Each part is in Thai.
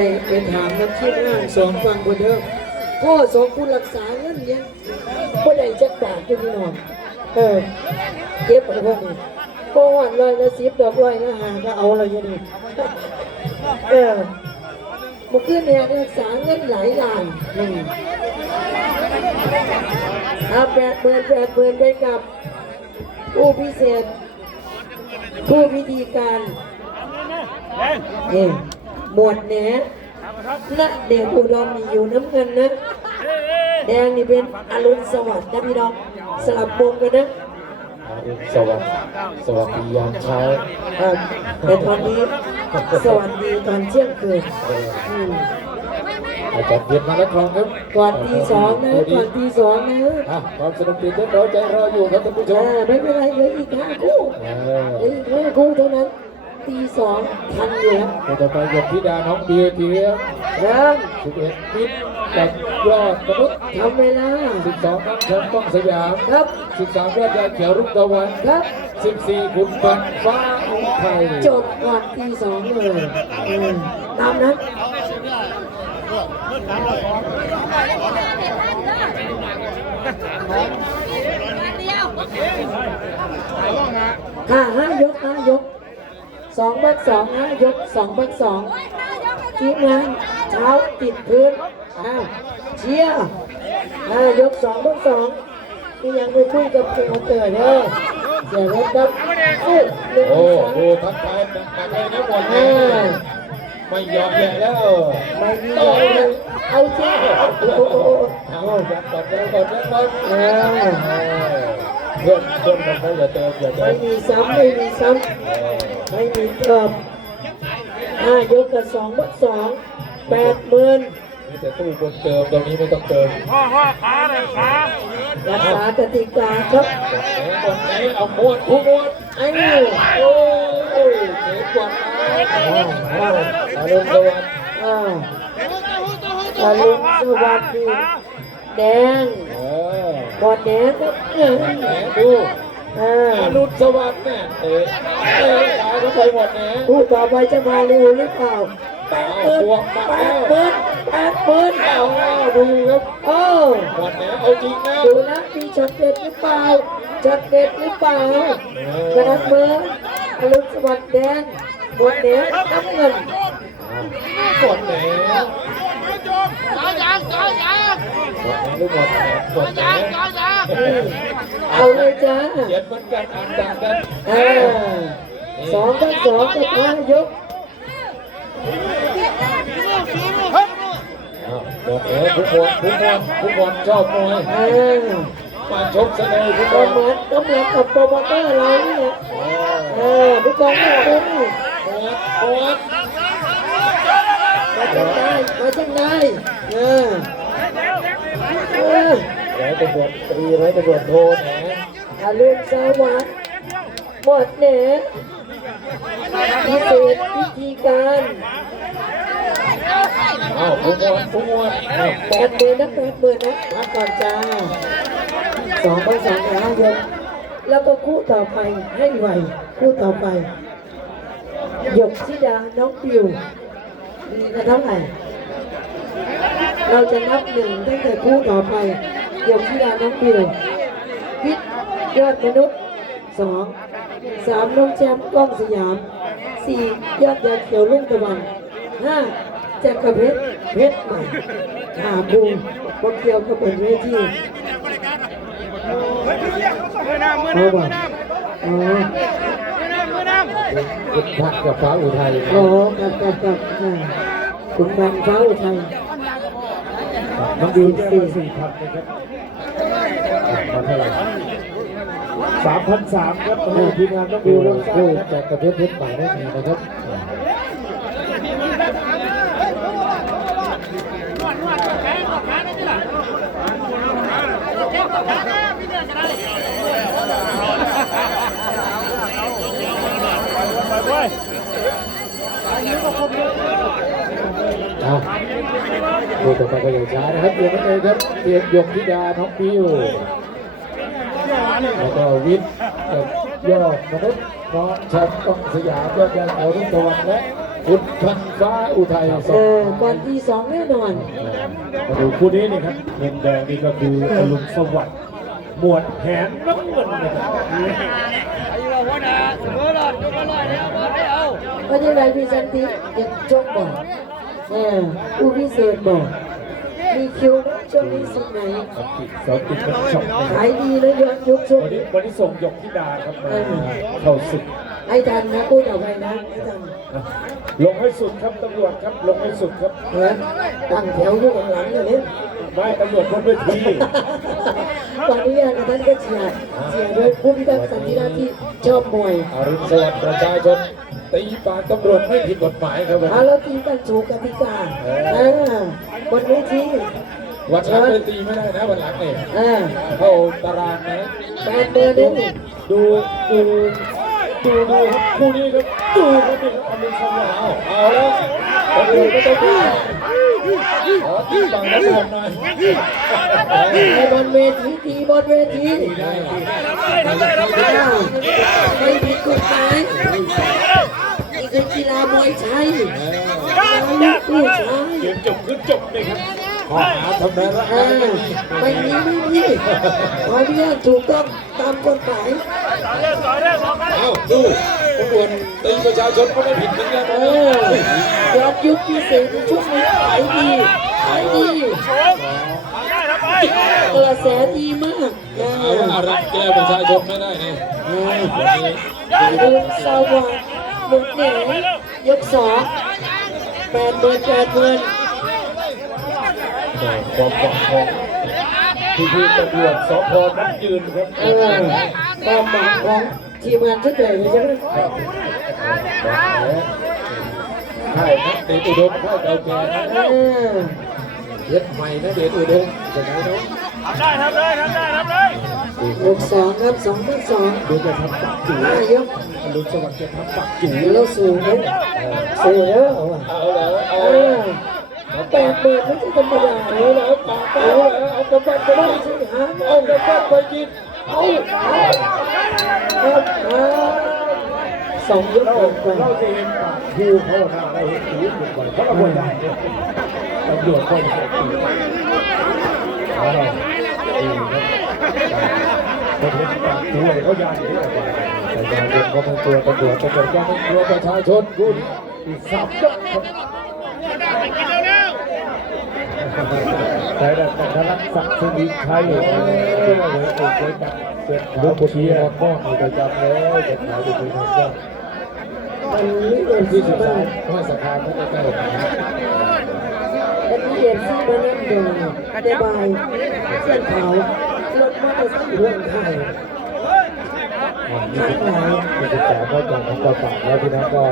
ไปไปถามน้ำที่หน้างสองฟังคนเดิมพ่อสองคุณรักษาเงินยังผู้ใดจะบาทอยู่พี่น้องเออเก็บไรพวกนี้ก็วันร้อยละสิบดอกร้อยละหาก็เอาเราอยู่นี่เออเมื่อคืนเนี่ยรักษาเงินหลายล้านอืมเอาแปดหมื่นแปดหมื่นไปกับผู้พิเศษ ผู้พิธีการนี่ หมวดแหนและเด็กอุดรมีอยู่น้ำเงินนะ แดงนี่เป็นอรุณสวัสดิ์นะพี่น้องสลับวงกันนะอรุณสวัสดิ์สวัสดียามเช้าเออแต่ตอนนี้สวัสดีตอนเที่ยงคืนเอออืมอาจารย์เพียรมาแล้วครับก่อนตีสองนะก่อนตีสองนะอะความสนุกตื่นเต้นเราใจรออยู่ครับท่านผู้ชเอมอไม่เป็นไรเหลืออีกห้าคู่เอเหลืออีกห้าคู่เท่านั้น ตีสองทันอยู่แล้วอต่อไปยกธิดาน้องบิวทีเรียเริ่มสิบเอ็ดมิตรกับยอดมนุษย์ทำเวลาสิบสองนักแชมป์ต้องสยามครับสิบสามยอดยาเขียวรุ่งตะวันครับสิบสี่ขุนพันฟ้าอุทัยจบก่อนตีสองเลยอืมตามนั้นค่ะห้ายกห้ายก สองบักสองห้ายกสองบักสองทีมงานเท้าติดพื้นอ้าวเชียร์ห้ายกสองบักสองนี่ยังไปคุยกับคุณเตอร์เด้อเสียรถครับเอ้ยหนึ่งโอ้สองดูทักทายหนักๆเลยนะหมดเลอ่ายไม่ยอมแย่แล้วไม่มีอะไรเลยเอาเจ้าโอ้โหเอาอย่าตบแล้วก่อนนะบอลเออ เพื่อนเพื่อนมันเขาอย่าเติมอย่าเติไม่มมีซ้ำไม่มีซ้เออำไม่มีเติมห้ายกกับสองบักสองแปดหมื่นมีแต่ตู้บนเติมตรงนี้ไม่ต้องเติมพ่อพ่อขาเลยขารักษากติกาครับหมดไหนเอามวดผู้มวดไอ้นี่โอ้ยเสียกว่าอารมณ์สวัสดิ์อ่าอารมณ์สวัสดีแดงเออ บอดแดงครับเออแหมดูอ่าอรุณสวัสดิ์เนี่ยเตะเตะตายเข้าไปหมดแหมผู้ต่อไปจะมาเร็วหรือเปล่าแปดหมื่นแปดหมื่นแปดหมื่นเอาดูครับโอ้หมดแหมเอาจริงนะดูนะมีช็อตเด็ดหรือเปล่าช็อตเด็ดหรือเปล่ากระดับเบอร์อรุณสวัสดิ์แดงบนแดงน้ำเงินหมดแหมจอยางจอยาง หมดแหมหรือหมดแหมหมดแหมจอยางอืมเอาเลยจ้าเขียนเหมือนกันอ่านต่างกันเออสองกับสองกับห้ายกอ้าวหมดแหมผู้บอลผู้บอลผู้บอลชอบมวยเออมาชกเสนอผู้บก็อลเหมือนก็เหมือนกับโปรโมเตอร์เรานี่แหละเออผู้กองนี่ดูนี่หมดหมดมาจากไหนมาจากไหนเออเออ ร้อยตำรวจตรีร้อยตำรวจโทแหมอรุณสวัสดิ์หมดเนพิเศษพิธีการอ้าวผู้บอลผู้บอลอ้าวแปดหมื่นนะแปดหมื่นนะพักก่อนจ้าสองพันสองร้อยกแล้วก็คู่ต่อไปให้ไหวคู่ต่อไปหยกชิดาน้องปิวมีกันเท่าไหร่ เราจะนับหนึ่งตั้งแต่คู่ต่อไปหยกชิดาน้องปิวพิษยอดมนุษย์สองสามน้องแชมป์กล้องสยามสี่ยอดยาเขียวลุ่งตะวันห้าจักรเพชรเพชรใหม่หาภูมิบกเกี่ยวกับเป็นเวทีมือน้ำมือเอาน้ำมืบ่อน้ำอ๋อมือน้ำมือน้ำคุณพักกับฟ้าอุทัยโอ้กับกับกับอ่าคุณบังเฝ้าไทย น้องดิวได้มาสี่พันนะครับมาเท่าไหร่สามพันสามครับโอ้โหทีมงานน้องดิวรับทราบจากประเทศเพชรใหม่ได้มีนะครับ เอาดูต่อไปก็อย่างช้านะครับเดี๋ยวกันเลยครับเตรียมยกธิดาน้องบิวแล้วก็วิทย์กับยอดมนุษย์น้องแชมป์กองสยามยอดยาเขียวรุ่งตะวันและคุณพันฟ้าอุทัยสเอองอก่อนที่สองแน่นอนมาดูคู่นี้นี่ครับเงินแดงนี่ก็คืออรุณสวัสดิ์หมวดแหนน้ำเงินนะครับเพราะยังไงพี่สันติจะจบบอก เออผู้พิเศษบอก มีคิวไหมช่วงนี้สุดไหนสองติดสองติดกันช็อปนะคขารับยดีเลยย้อนยุคช่วงวันนี้นี้ วันนี้ส่งหยกธิดาครับมาเข้าศึกให้ทันนะพูดต่อไปนะให้ทันนะลงให้สุดครับตำรวจครับลงให้สุดครับเออตั้งแถวอยู่ข้างหลังอย่างนี้ไม่ตำรวจบนเวที ขออนุญาตนะท่านก็เชียร์เชียร์ด้วยผู้พิทักษ์สันติราษฎร์ที่ชอบมวยอรุณสวัสดิ์ประชาชนตีปากตำรวจไม่ผิดกฎหมายครับวันเอานี้แล้วตีกันถูกกติกาเออบนเวทีวันหลังเลยตีไม่ได้นะวันหลังเนี่ยเออเข้าตารางนะแปดเบอร์นี่ดูดูดูดูครับคู่นี้ครับดูครับนี่ครับอรุณสวัสดิ์เอาเอาแล้วตำรวจก็ต้องดู ขอตีบังน้ำหอมหน่อยบนเวทีทีบนเวทีได้ไม่ผิดกฎหมายนี่คือกีฬามวยไทยเราลูกผู้ชายจบขึ้นจบเลยครับ ข้อหาทำร้ายร่างกายไม่มีไม่มีขออนุญาตถูกต้องตามกฎหมายต่อเรื่องต่อเรื่องต่อไปเอ้าดูตำรวจตีประชาชนก็ไม่ผิดเหมือนกันเอนะอยอดยุคพิเศษในช่วงนี้ขายดีขายดีกระแสดีมากเอเอาอว่าอะไรแก้ประชาชนไม่ได้เนี่ยเออดูสวัสดิ์หมุนเหนือยกสองแปดหมื่นแปดหมื่น ความหวังของพี่พี่ตำรวจสพน้ำยืนครับเออความหวังของทีมงานชุดใหญ่เลยใช่ไหมใช่ครับเดชอุดมเข้าเก่าแก่นะเย็ดใหม่นะเดชอุดมจะไหนเนาะทำได้ทำได้ทำได้ทำได้ยกสองครับสองพันสองดูจะทำปากจิ๋วห้ายกอรุณสวัสดิ์จะทำปากจิ๋วเราสูงเลยสูงเยอะเอาแล้วเอาเอา แปดหมื่นไม่ใช่ธรรมดาเลยนะปากเอาเอากระปั้นกระปั้สิหางเอากระปั้นไปกินเอาเอาสองยกเราก่อนก่อนเราจะเห็นปากคูเขาทำอะไรเห็นผิวอยู่บ่อยเขาละคนได้เนี่ยตำรวจคนเสียผิวเอาละดีครับเขาเห็นปากคูเขายานเยอะกว่าประชาชนก็ไม่กลัวตำรวจตำรวจก็ไม่กลัวประชาชนคุณอีกสามยกค รับแต่แต่ลักศักดิ์สวีชัยเออเออเออเคยจับเสร็จลูกเชียร์ก็มีประจำเลยจะขายไปคุยทางก็วันนี้เอ็นซีที่สุดมาท้ายก็สถานไม่ได้ใกล้กันมันเอ็นซีมานั่งเดินได้บายเส้นขาวรถมอเตอร์ไซค์เรื่องไทยวันที่สิบที่สิบสามก็จากของกระป๋าแล้วที่นั้นก็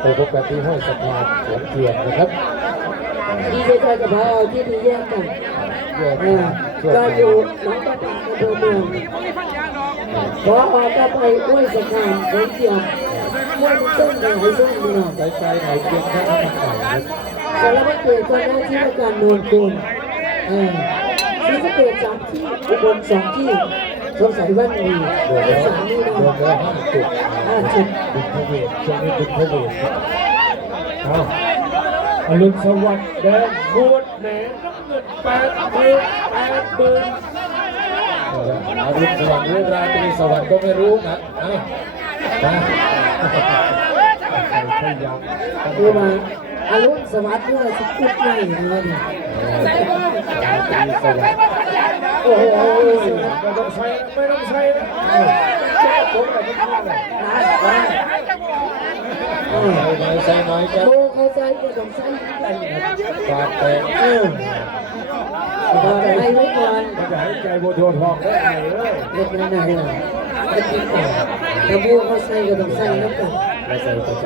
ไปพบกันที่ห้องสะพานสวนเทียนนะครับ ดีเจไทยกับพอที่มีแยกกันเพื่ออ่าก็อยู่หนองตะปาอำเภอเมืองพอออกก็ไปห้วยสะพานสวนเทียนม่วนเส้นหนึ่งเส้นเดียวไกลๆหน่อยเพียงแค่นั้นเองครับสารวัตรเกียรติก็หน้าที่ในการโนนคูณเออซีสะเกตสามที่อุบลสองที่สงสัยว่ามีรวมอีแล้วกสามนี่รนะวมแล้วห้าจุดห้าจุดบินพเวทช่วงนี้บินพเวทครับเอาอรุณสวัสดิ์แดงบวชแหนน้ำเงินแปดหมื่นแปดหมื่นอรุณสวัสดิ์หรือราตรีสวัสดิ์ก็ไม่รู้นะเอานะพยายามคือมาอารุณสวัสดิ์เพื่อสิคุดไม่เลยเนี่ยโอ้โหไม่ต้องใช้นะไม่ต้องใช้นะผมอะไรไม่ต้องเลยร้านร้านเออใส่น้อยใส่น้อยครับโบเขาใจก็ต้องใช้กันครับฝากแต่เออบอกให้ไว้ก่อนะ หายใจโบททองได้ไงเลยเล็กน้อยเลยจะกินก่อนแต่โบเขาใส่ก็ต้องใส่แล้วกันไม่ใส่ประจ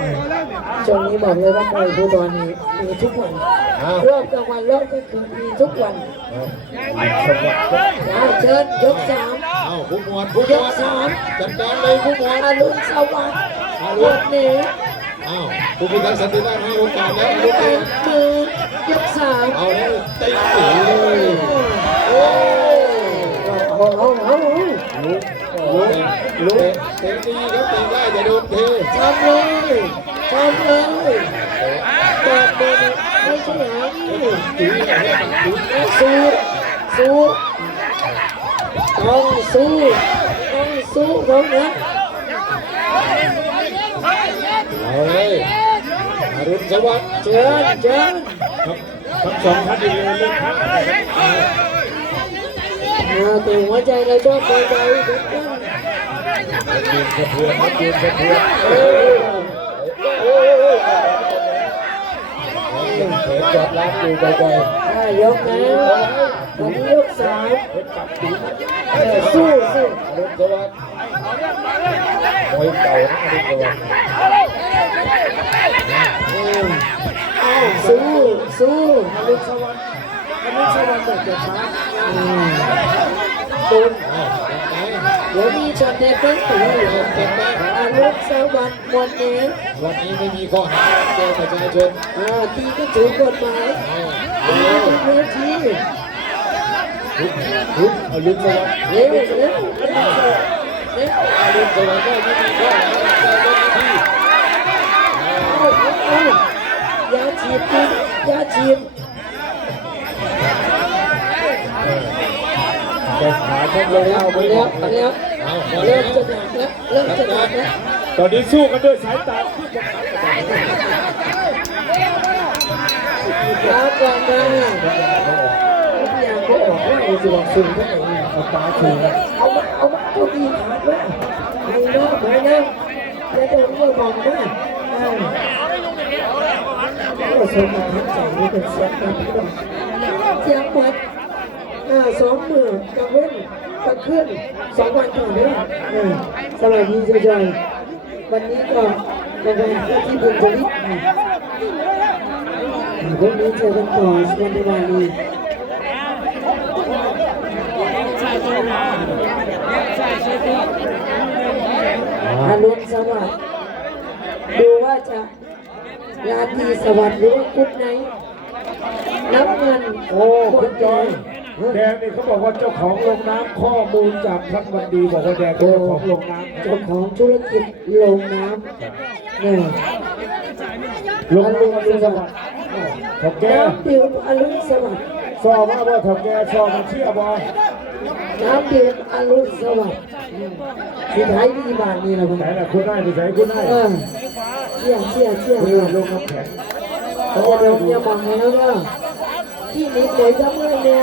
ำเลยนะเออเขาสอบแล้วก็สอบใส่ดีกว่าลุงสวัสดิ์แดงน้ำเงินกดเลยนะช่วงนี้บอกเลยว่าปล่อยผู้ตอนนี้มีทุกวันอ้าวรอบกลางวันรอบกลางคืนมีทุกวันลุงสวัสดิ์ครับเอาเชิญยกสามอ้าวผู้หมวดผู้หมยวกดสามจัดการเลยผู้หมวดอารุณสวัสดิ์บวชเหนืออ้าวผู้พิทักษ์สันติราษฎร์ให้โอกาสแล้วแปลูกเองดหมื่นยกสามเอาแล้วตีโอ้ยโอ้เอาเอาเอา ลุกลุกเตะดีครับเตีได้แต่โดนเททำเลยทำเลยแบบเดินไม่ใช่หางตีตีสู้สู้ต้องสู้ต้องสู้ตรงนั้นเอาเลยอรุณสวัสดิ์เชิญเชิญทั้งสองท่านดีเลยเล่นครับอ่าแต่หัวใจเราชอบเบาๆ เหมืนกันยืนสะเทือนครับยืนสะเทือนเอโอ้ยยังเผยจอดรับอยู่บ่อยถ้ายกแล้วตอนนี้ยกสามๆเพชรปักสู้สู้อรุณสวัสดิ์มวยเก่านะอรุณสวัสดิ์เออเอาสู้สู้อรุณสวัสดิ์อรุณสวัสดิ์แบบจะช้าอืมโดน อ้าวงไงเดี๋ยวมีช็อตเด็ดเพิ่มตีเอาเต็บไหมอารุณสวัสดิ์วันนี้วันนี้ไม่มีข้อหาเจอประชาชนอ่าตีก็ถือกฎหมายเอาตีเอาก็ถือทีทุบทุบอรุณสวัสดิ์เร็วเร็วเร็วอารุณสวัสดิ์ก็ไม่มีข้อหา งแล้วเอาไว้แล้วเอาแล้วเอาเริ่มจะหนักแล้วเริ่มจะหนักแล้วตอนนี้สู้กันด้วยสายตาที่จะขาดลาก่อนนะพยายามก็ออกว่าไอ้สิบอกสูงเท่าไหร่เนี่ยเอาตาชูนะเอามาเอามาตัวดีขาดว่าไอ้น้องไอ้น้องจะโดนก็บอกว่าอ้าวก็สมกับทับใจนี่เป็นเสียงแบบนี้เสียงหมดอ่าสองมือกระเว้น กระขึ้นสองวันก่อเนี่ยเออสวัสดีจอยๆวันนี้ก็เป็นวันที่บุญจริตพรุ่งนี้เจอกันต่อวันดีวันนี้อรุณสวัสดิ์ดูว่าจะราตรีสวัสดิ์หรือว่ากุ๊ดไหนน้ำเงินโอ้คุณจอย แดงนี่เขาบอกว่าเจ้าของโรงน้ำข้อมูลจากทักวันดีบอกว่าแดงเป็นเจ้าของโรงน้ำเจ้าของธุรกิจโรงน้ำเนี่ยโรงน้ำอรุณสวัสดิ์ถกแกน้ำดื่มอรุณสวัสดิ์สอบว่าว่าถกแกสอบมาเชื่อบอน้ำเดื่มอรุณสวัสดิ์สุดท้ายดีบาทนี่แหละคุณไหนล่ะคุณได้ที่ไหนคุณได้เชี่ยเชี่ยเชี่ยเชี่ยลงน้ำแข็งโอ้โหอย่าบังเลยนะว่าที่นี้ปล่อยทำเรื่อเนี่ย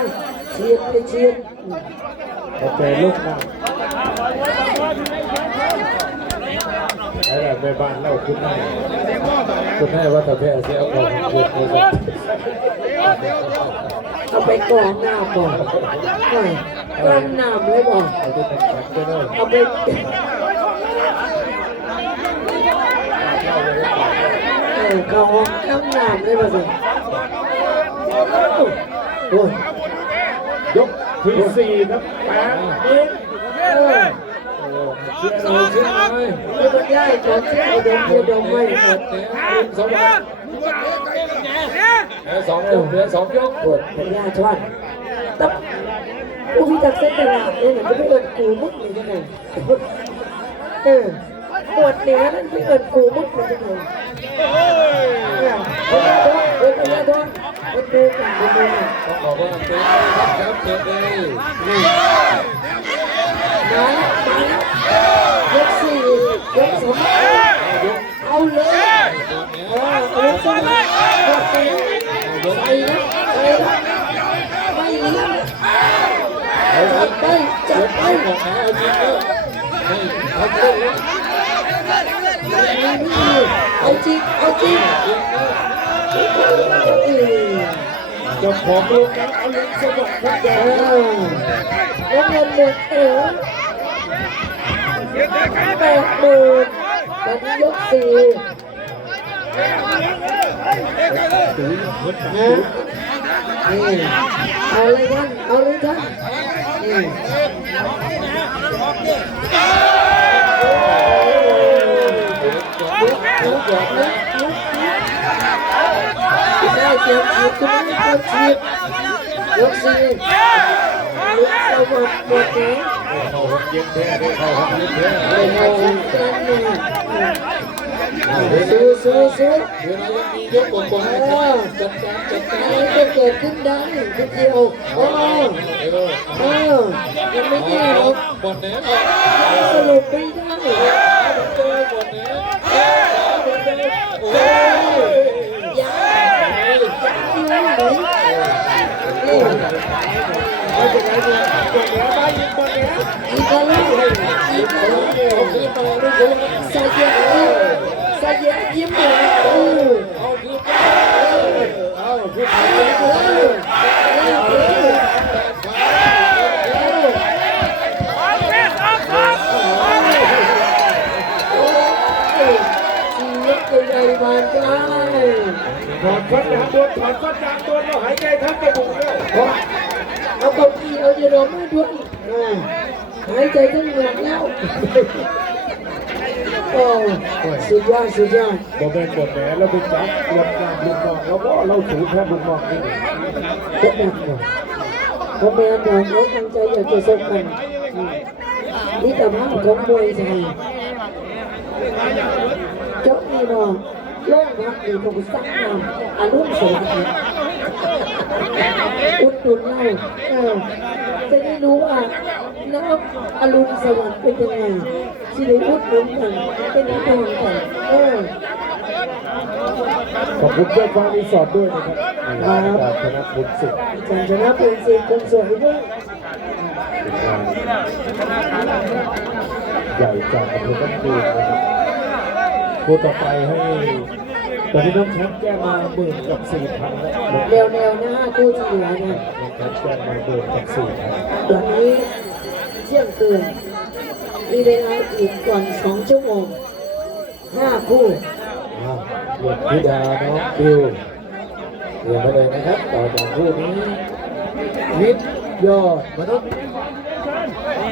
เชียดไปเชียดถกแกลูกน้ำไหนล่ะแม่บ้านเล่าคุณได้คุณได้ว่าถกแกเสียของคุณคุณเอาไปกรองน้ำก่อนไม่กรองน้ำเลยบอกเอาตัวน้ำแข็งไปเลยเอาไปเออเขาน้ำน้ำเลยมาสิโอ้ยยก ที่สี่ครับแปดนี่เออเชื่อเลยเชื่อเลยไม่บรรยายก่อนที่อาดมเดียวดมไม่หมดสองสองยกเหลือสองยกปวดบรรยาชวนตับกูมีจากเส้นตลาดเนี่ยนะจะไม่เอินกูมึกเลยจังไงเออปวดเหนือนั่นไม่เอินกูมึกเลยจังไงเฮ้ยเฮ้ยเฮ้ยเฮ้ยเฮ้ย เฮ้ยดูกันดูกันต้องบอกว่าเตะเลยครับเตะเลยมาแล้วมาแล้วยกสี่ยกสองเอาเลยเออเอาเลยสิกดไปใส่นะใส่นะไม่เลี้ยงจับไปจับไปเอาของเอาจริงเนอะนี่เอาเล่นแล้วเอาจริงเอาจริงเออเจ้าของโรงงานอรุณสวัสดิ์ครับแกแล้วเงินหมดเออแปดหมื่นตอนนี้ยกสี่ตุ้ยเหมือนกันนะนี่เอาเลยท่านเอาเลยท่านนี่ลุกลุกลุกลุกได้เตรีย มฉีดคุณแม่เตรียมฉีดยกสี่ลุกสวัสดิ์หมดแล้วเขาเย็นแท้ด้วยเขาเย็นแท้ไม่เอากันเนี่ยสู้สู้สู้เวลายังมียกบนบนเออจัดการจัดการอะไรก็เกิดขึ้นได้ทีเดียวโอ้เออเออยังไม่แย่หรอกบนเนี้ยสรุปไม่ได้เจอบนเนี้ยโอ้ยยังยังอยู่ไหน นี่ไม่เป็นไรเนี่ยบนเนี้ยได้ยิงบนนี้ยอีกแล้วอีกแล้วเอาคืนมาลูกคุณสายเย็นสายเย็นยิ้มเลยเออเอาคืนมาเอาคืนมาเออเออเออออกเม็ดออกครับชีวิตเป็นไงบนถอดฟันดาบดถอดฟันดาบดแล้วหายใจทั้งจมูกเลยเอาเก้าอี้เอาจะรอมาด้วยหายใจทั้งหมดแล้วโอ้สุดยอดสุดยอดบอแม่นบนแหนแล้วไปจับรถงานลุงน้องแล้วก็เราสูงแค่ลุงน้องนี่ก็แบบว่าพ่อแม่บอกเขาตั้งใจอยากจะส่งกันนี่แต่ภาพของมวยไทยเจ้านี่เนาะโลกรักดีของสร้างนามอารมณ์สวย อุดหนุนเราเออจะได้รู้ว่าน้ำอรุณสวัสดิ์เป็นยังไงที่ได้อุดหนุนกันเป็นนิทานกันเออขอบคุณเจ้าฟ้ารีสอร์ทด้วยนะครับจากคณะบุญสุขจันชนะเป็นสิบคนสวยด้วยใหญ่จากอำเภอบ้านดูนะครับคู่ต่อไปให้ ตอนนี้น้องแชมป์แก้มาหมื่นกับสี่พันแล้วเร็วๆนะคู่ที่เหลือนะน้องแชมป์แก้มาหมื่นกับสี่พันตอนนี้เที่ยงคืนมีเวลาอีกก่อนสองชั่วโมงห้าคู่หยดพิดาน้องบิวเรียนมาเลยนะครับต่อจากคู่นี้วิทย์ยอดมนุษย์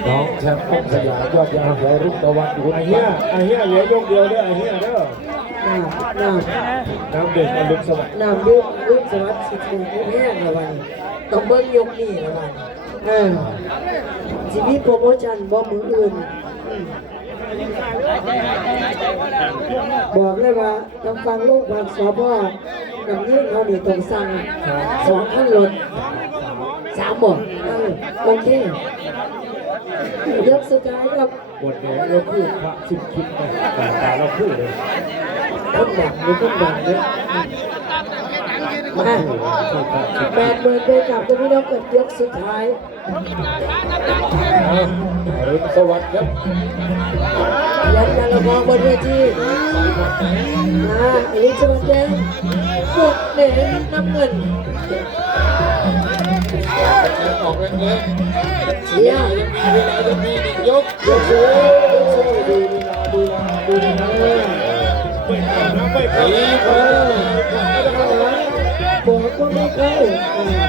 น้องแชมป์พงสยามยอดยาวหัวรุ่งตะวันอุ่ไอ้เหี้ยไอ้เหี้ยเหลือยกเดียวเด้อไอ้เหี้ยเด้อ น้ำน้น้ำเด็กอรุณสวัสดิ์น้ำยุบยุบสวัสดิ์สิถูกแห้งละวันต้องเบิ้งยกนี่ละวันเออสิมีโปรโมชั่นบ่มืออื่น บอกเลยว่าต้องฟังลูกฟังสอบว่าดำเนินเขานี่ต้องสั่งสองขั้นรถสามบออโอเคยกสุดท้ายครับบทแหนเราคู่พระสิบคิดนะแต่ตาเราคู่เลย คนดังหรือคนดังเนี่ยมาคู่คู่พระสิบแปดหมื่นไปกับจะพี่น้องเกิดยกสุดท้ายอรุณสวัสดิ์ครับยันการละมองบนเวทีนะอลิซาเบธแดงกดเหนนน้ำเงินออกแรงเลยเชียร์มีเวลาจะมีหนึ่งยกยกสูงดูเวลาดูเวลาดูเวลา บอกว่าไม่เข้าเออ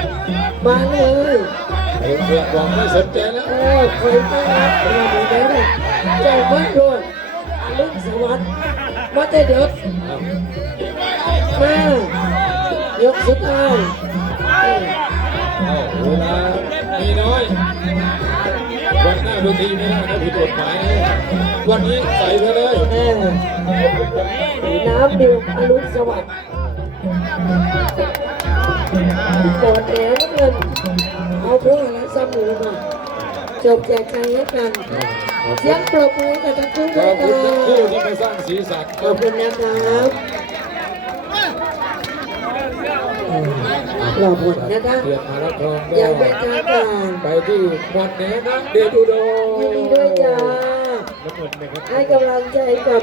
มาเลยเอ็งเรียกบอกไม่สนใจแล้วเออคอยต้อนรับเราเหมือนกันเลยเจ้าบ้านด้วยอรุณสวัสดิ์มาแต่เด็กมายกสุดท้ายเออเอาเวลามีน้อย วันหน้าดูทีไม่ได้นะผิดกฎหมายวันนี้ใส่ไปเลยเออน้ำดื่มอรุณสวัสดิ์ปวดแหนเงินเอาพวกอะไรซ้ำมือมาจบแจกใจให้กันเสียงปรบมือกับทั้งคู่ขด้วอยบคุณทั้งคู่นะที่มาสร้างสีสันขอบคุณนะครับ หล่อหมดนะคะเตรียมมารับรองยังเป็นทางการไปที่วันแหนนะเดชอุดมยินดีด้วยจ้าน้ำเงินนะครับให้กำลังใจกับ